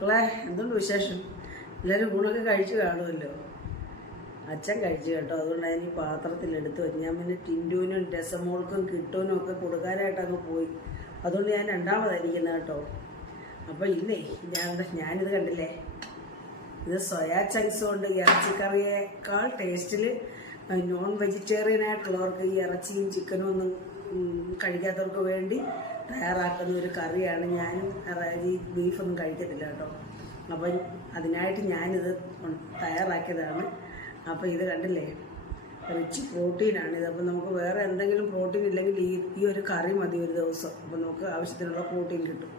മക്കളെ എന്തുകൊണ്ട് വിശേഷം? എല്ലാവരും ഊണൊക്കെ കഴിച്ച് കാണുമല്ലോ. അച്ഛൻ കഴിച്ചു കേട്ടോ. അതുകൊണ്ട് അതിന് ഈ പാത്രത്തിലെടുത്ത് വെച്ച് ഞാൻ പിന്നെ ടിൻറ്റുവിനും രസമോൾക്കും കിട്ടുവിനും ഒക്കെ കൊടുക്കാനായിട്ട് അങ്ങ് പോയി. അതുകൊണ്ട് ഞാൻ രണ്ടാമതായിരിക്കുന്നത് കേട്ടോ. അപ്പോൾ ഇല്ലേ ഞാനിത് കണ്ടില്ലേ, ഇത് സോയാ ചങ്ക്സ് കൊണ്ട് ഇറച്ചിക്കറിയേക്കാൾ ടേസ്റ്റിൽ നോൺ വെജിറ്റേറിയൻ ആയിട്ടുള്ളവർക്ക് ഈ ഇറച്ചിയും ചിക്കനും ഒന്നും കഴിക്കാത്തവർക്ക് വേണ്ടി തയ്യാറാക്കുന്ന ഒരു കറിയാണ്. ഞാനും ഈ ബീഫൊന്നും കഴിക്കത്തില്ല കേട്ടോ. അപ്പം അതിനായിട്ട് ഞാനിത് തയ്യാറാക്കിയതാണ്. അപ്പോൾ ഇത് കണ്ടില്ലേ, റിച്ച് പ്രോട്ടീനാണിത്. അപ്പം നമുക്ക് വേറെ എന്തെങ്കിലും പ്രോട്ടീൻ ഇല്ലെങ്കിൽ ഈ ഒരു കറി മതി ഒരു ദിവസം. അപ്പം നമുക്ക് ആവശ്യത്തിനുള്ള പ്രോട്ടീൻ കിട്ടും.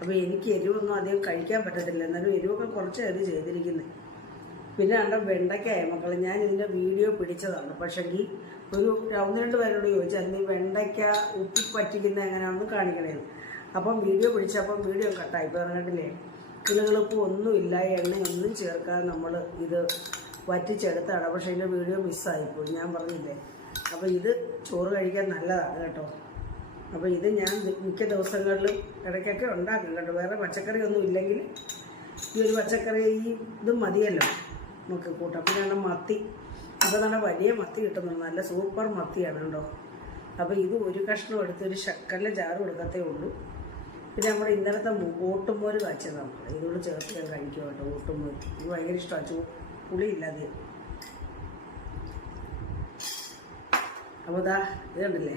അപ്പോൾ എനിക്ക് എരിവൊന്നും അധികം കഴിക്കാൻ പറ്റത്തില്ല, എന്നാലും എരിവൊക്കെ കുറച്ചായിരുന്നു ചെയ്തിരിക്കുന്നത്. പിന്നെ കണ്ട വെണ്ടയ്ക്കായ മക്കളെ, ഞാൻ ഇതിൻ്റെ വീഡിയോ പിടിച്ചതാണ്. പക്ഷെങ്കിൽ ഒരു 1-2 പേരോട് ചോദിച്ചാൽ നീ വെണ്ടയ്ക്ക ഉപ്പി പറ്റിക്കുന്നത് എങ്ങനെയാണെന്ന് കാണിക്കണേന്ന്. അപ്പം വീഡിയോ പിടിച്ചപ്പം വീഡിയോ കട്ടായി. ഇപ്പോൾ കണ്ടില്ലേ, കിളുകിളുപ്പ് ഒന്നുമില്ല, എണ്ണയൊന്നും ചേർക്കാതെ നമ്മൾ ഇത് വറ്റിച്ചെടുത്താണ്. പക്ഷേ ഇതിൻ്റെ വീഡിയോ മിസ്സായിപ്പോയി, ഞാൻ പറഞ്ഞില്ലേ. അപ്പോൾ ഇത് ചോറ് കഴിക്കാൻ നല്ലതാണ് കേട്ടോ. അപ്പോൾ ഇത് ഞാൻ മിക്ക ദിവസങ്ങളിലും ഇടയ്ക്കൊക്കെ ഉണ്ടാക്കും കേട്ടോ. വേറെ പച്ചക്കറി ഒന്നും ഇല്ലെങ്കിൽ ഈ ഒരു പച്ചക്കറി ഇത് മതിയല്ലോ നമുക്ക് കൂട്ടാം. പിന്നെ മത്തി, അപ്പോൾ നല്ല വലിയ മത്തി കിട്ടുന്നുണ്ട്, നല്ല സൂപ്പർ മത്തിയാണ് കേട്ടോ. അപ്പോൾ ഇത് ഒരു കഷ്ണം എടുത്ത് ഒരു ശക്കലിൻ്റെ ചാറ് കൊടുക്കത്തേ ഉള്ളൂ. പിന്നെ നമ്മുടെ ഇന്നലത്തെ ഓട്ടുമോര് കാച്ചതാണ്, ഇതോട് ചേർത്ത് ഞാൻ കഴിക്കും കേട്ടോ. ഓട്ടുമോര് ഇത് ഭയങ്കര ഇഷ്ടമാണ്, പുളിയില്ലാതെ. അപ്പോൾ ഇതാ ഇത് കണ്ടില്ലേ,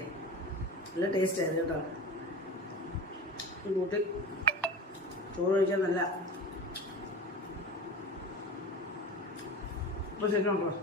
നല്ല ടേസ്റ്റ് ആയിരുന്നു കേട്ടോ. ഈ കൂട്ടി ചോറ് കഴിക്കാൻ നല്ല. അപ്പോൾ ശരി നോക്കാം.